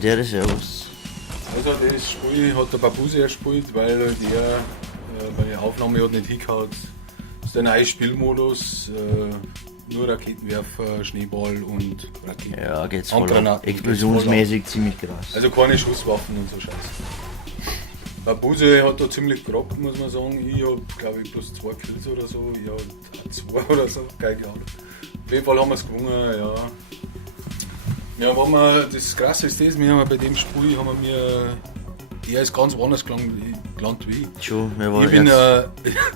Der Servus. Also das Spiel hat der Babuse gespielt, weil der bei der Aufnahme hat nicht hingehauen. Das ist der neue Spielmodus, nur Raketenwerfer, Schneeball und Raketen. Ja, geht's voll ab. Handgranaten. Explosionsmäßig ziemlich krass. Also keine Schusswaffen und so Scheiße. Babuse hat da ziemlich gerockt, muss man sagen. Ich hab glaube ich bloß 2 Kills oder so, ich hab 2 oder so, keine Ahnung. Auf jeden Fall haben wir es gewonnen, ja. Ja, wenn wir, das Krasse ist das, wir haben bei dem Spiel, er ist ganz anders gelandet wie ich. Schon, wir waren Ich bin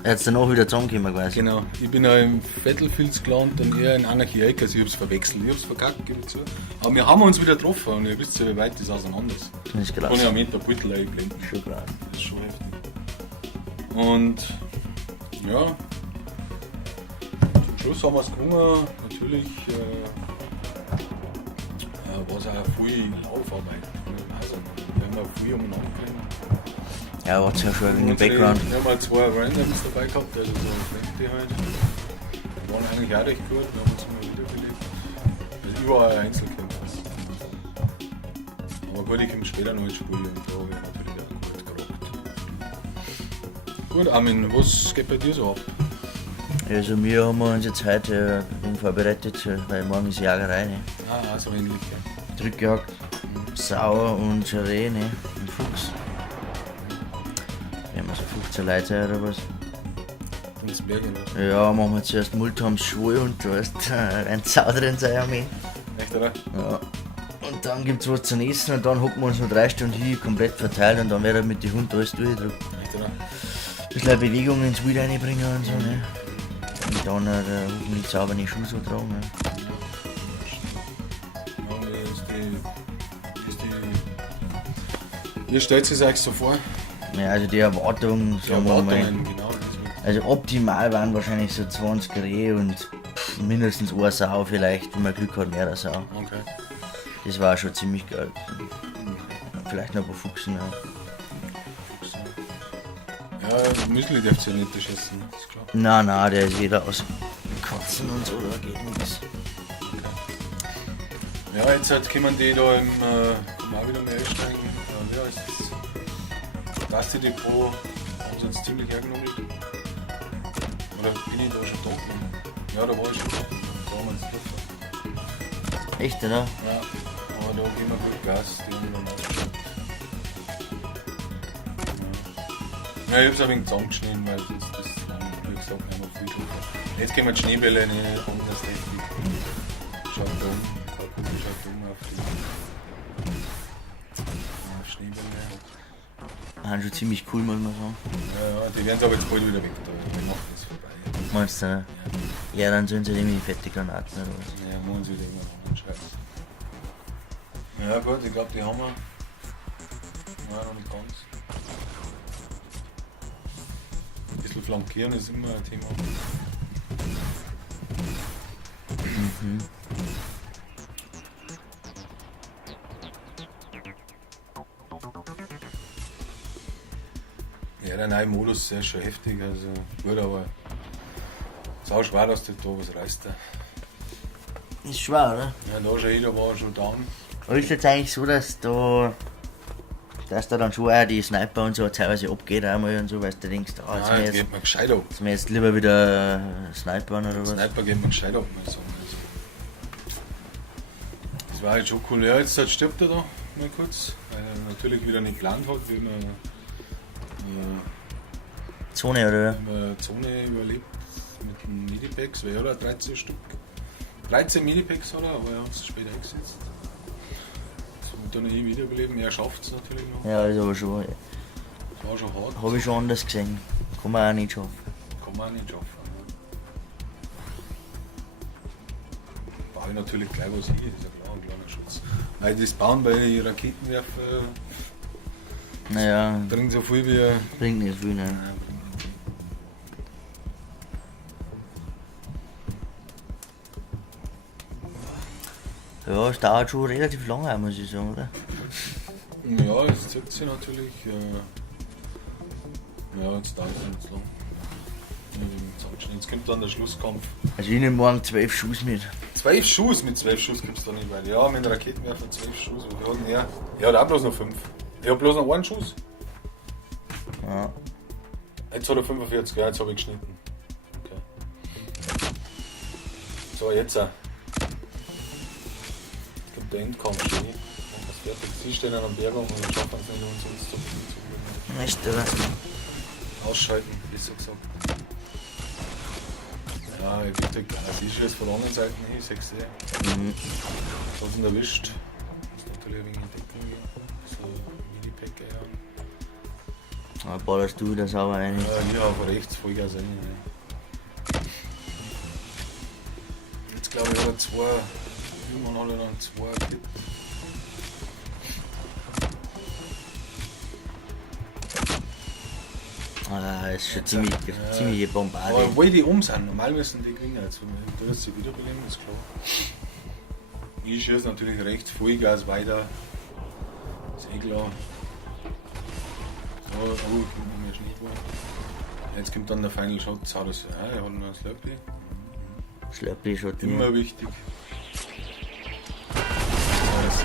jetzt danach wieder zusammengekommen quasi. genau, ich bin im Battlefields gelandet und er in Anarchy Acres. Ich hab's verwechselt, ich hab's verkackt, gebe ich zu. Aber wir haben uns wieder getroffen und ihr wisst ja, wie weit das auseinander ist. Das ist krass. Kann ich am Ende der Beutel einblenden. Schon krass. Das ist schon heftig. Und ja, zum Schluss haben wir es gewonnen. Natürlich war es auch viel Laufarbeit. Also, wenn wir viel umeinander kriegen. Ja, war ja schon wegen dem Background. Wir haben halt 2 Randoms dabei gehabt, also so Fremde halt. Die waren eigentlich auch recht gut, wir haben uns immer wieder belebt. Also überall ein Einzelkämpfer. Aber gut, ich komme später noch ins Spiel und da habe ich natürlich auch gut gerockt. Gut, Armin, was geht bei dir so ab? Also wir haben uns jetzt heute vorbereitet, weil morgen ist Jagerei. Ne? Ah, so ähnlich, ja. Drückjagd, Sauer und Reh, ne? Und Fuchs. Wenn wir so 15 Leute sein oder was. Ins Berg oder? Ja, machen wir zuerst Multhams Schwul und da ist ein Sau drin sein Armee. Echt, oder? Ja. Und dann gibt's was zu essen und dann hocken wir uns noch 3 Stunden hin, komplett verteilt und dann wird er mit den Hunden alles durchgedrückt. Echt, oder? Ein bisschen Bewegung ins Wild reinbringen und so, ne? Und dann hoffentlich saubere Schuhe so tragen, ne? Wie stellt es euch so vor? Ja, also die Erwartung, Die sagen wir mal. Erwartungen, genau. Das Also optimal waren wahrscheinlich so 20 Rehe und mindestens eine Sau vielleicht, wenn man Glück hat, mehr Sau. okay. Das war schon ziemlich geil. Vielleicht noch ein paar Fuchsen, ja. Ja, Müsli dürft ihr nicht erschießen, ne? Ist klar. Nein, der ist jeder aus Katzen und so, da geht nichts. Ja, jetzt halt kommen die da im, kommen auch wieder mehr einsteigen. Ja, wie heißt das? Basti Depot haben sie uns ziemlich hergenommen. Oder bin ich da schon da gewesen? Ja, da war ich schon da. Da haben wir uns getroffen. Echt, oder? Ja, aber da gehen wir gut Gas, die haben dann ausgeschaut. Ja, ich hab's ein wenig zusammengeschnitten, weil sonst das dann, wie gesagt, nicht mehr viel tun. Jetzt gehen wir die Schneebälle rein, anders heftig. Schaut da um, schaut da um auf die Schneebälle. Waren schon ziemlich cool, muss man sagen. Ja, die werden aber jetzt bald wieder weg, da macht das vorbei. Meinst du, ne? Ja, dann sind sie nämlich fette Granaten oder was? Ja, muss ich irgendwann anschreiben. Ja gut, ich glaube die haben wir. Nein, noch nicht ganz. Ein bisschen flankieren ist immer ein Thema. Ja, der neue Modus ist schon heftig, also gut, aber sau schwer, dass du da was reißt. Ist schwer, oder? Ja, da schon jeder war schon down. Aber ist jetzt eigentlich so, dass da dann schon auch die Sniper und so teilweise abgeht einmal und so, weil du denkst, ah, Nein, jetzt geht man gescheit ab. jetzt jetzt lieber wieder Snipern oder was? Sniper geht man gescheit ab, muss ich sagen. Das war halt schon cool. Ja, jetzt stirbt er da mal kurz, weil er natürlich wieder nicht geplant hat, wie man Zone, oder? Zone überlebt mit den Medipacks, weil er hat 13 Stück. 13 Medipacks hat er, aber er hat es später eingesetzt. Das wird dann eh wieder überleben, er schafft es natürlich noch. Ja, ist aber schon. Das war schon hart. Habe ich schon anders gesehen. Kann man auch nicht schaffen. Kann man auch nicht schaffen. Ja. Baue ich natürlich gleich was hin, ist ja klar, ein kleiner Schutz. Weil das Bauen bei Raketenwerfer Naja, bringt so viel wie. bringt nicht viel, ne? Ja, es dauert schon relativ lange, muss ich sagen, oder? Ja, es zieht sich natürlich. Ja, jetzt dauert es nicht so lang. Jetzt kommt dann der Schlusskampf. Also ich nehme morgen 12 Schuss mit. 12 Schuss? Mit 12 Schuss kommst du da nicht weit. Ja, mit einem Raketenwerfer 12 Schuss. Wir hatten er. Er hat auch bloß noch 5. Ich hab bloß noch einen Schuss. Ja. Jetzt hat er 45, ja, jetzt habe ich geschnitten. Okay. So, jetzt. Jetzt kommt der Endkampf schon. Das fertig. Sie stehen an einem Berg und dann schaffen sie nicht, uns zu bewegen. Echt, oder? Ausschalten, besser gesagt. Ja, ich würde also ich jetzt von der anderen Seite hin, ich sechs sehe. So hat ihn erwischt. Muss natürlich ein wenig in Deckung gehen. So Mini-Packer, ja. Ja, ballerst du das aber rein. Ja, hier auf rechts Vollgas rein. Ja. Jetzt glaube ich, hat er zwei. Irgendwann hat er dann zwei Kit. Ah, das ist schon ziemliche Bombade. Aber obwohl die sind, normal müssen die gewinnen. Jetzt, du wirst sie wiederbeleben, ist klar. Ich schieße natürlich rechts Vollgas weiter. Ist eh klar. So, oh, kommt noch mehr Schnee vor. Jetzt kommt dann der Final Shot. Schau das, ja, er hat noch ein Slurpee. Slurpee schon Immer drin. wichtig. Also,